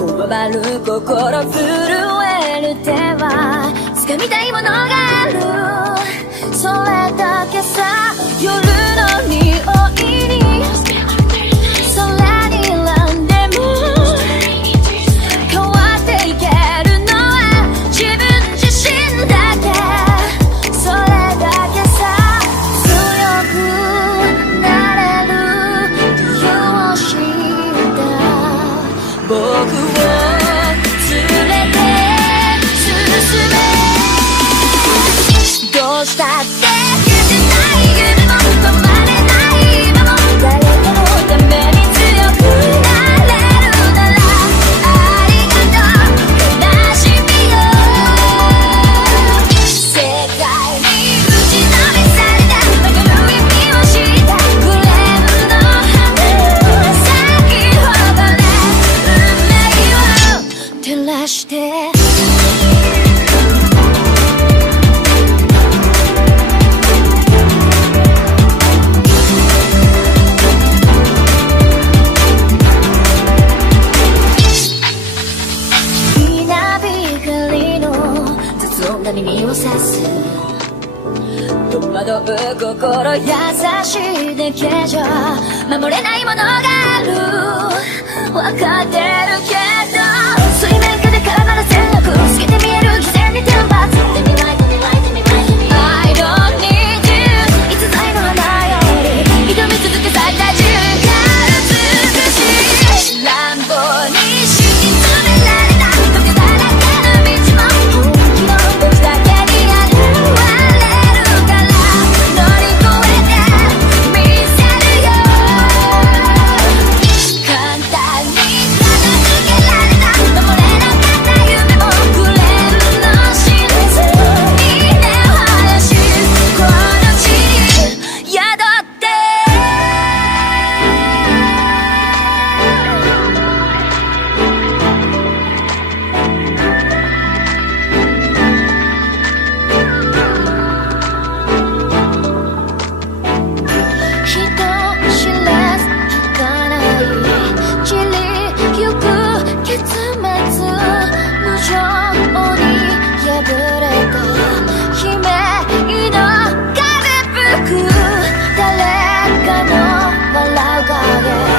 こわばる心震える手は掴みたいものがある、それだけさ。夜の匂いに空に選んでも変わっていけるのは自分自身だけ、それだけさ。強くなれる理由を知った僕を連れて進め、どうしたって消せない夢も止まれない今も誰かのために強くなれるならありがとう悲しみよ。世界に打ちのめされたわかる意味を知ったグレーの花咲き誇れ運命を照らして耳を刺す戸惑う心優しいだけじゃ守れないものがある、分かってるけど水面下で絡まる戦略透けて見える犠牲に天罰 I don't need you いつぞやの花より挑み続け咲いた瞬間美しい乱暴に敷き詰められた時だらけの道も僕だけに現れるから乗り越えてみせるよ。簡単に片付けられた守れなかった夢もフレームの真実に根を張らしこの地に宿って人知れず儚い散りゆく結末無情に破れた悲鳴の風吹く誰かの笑う影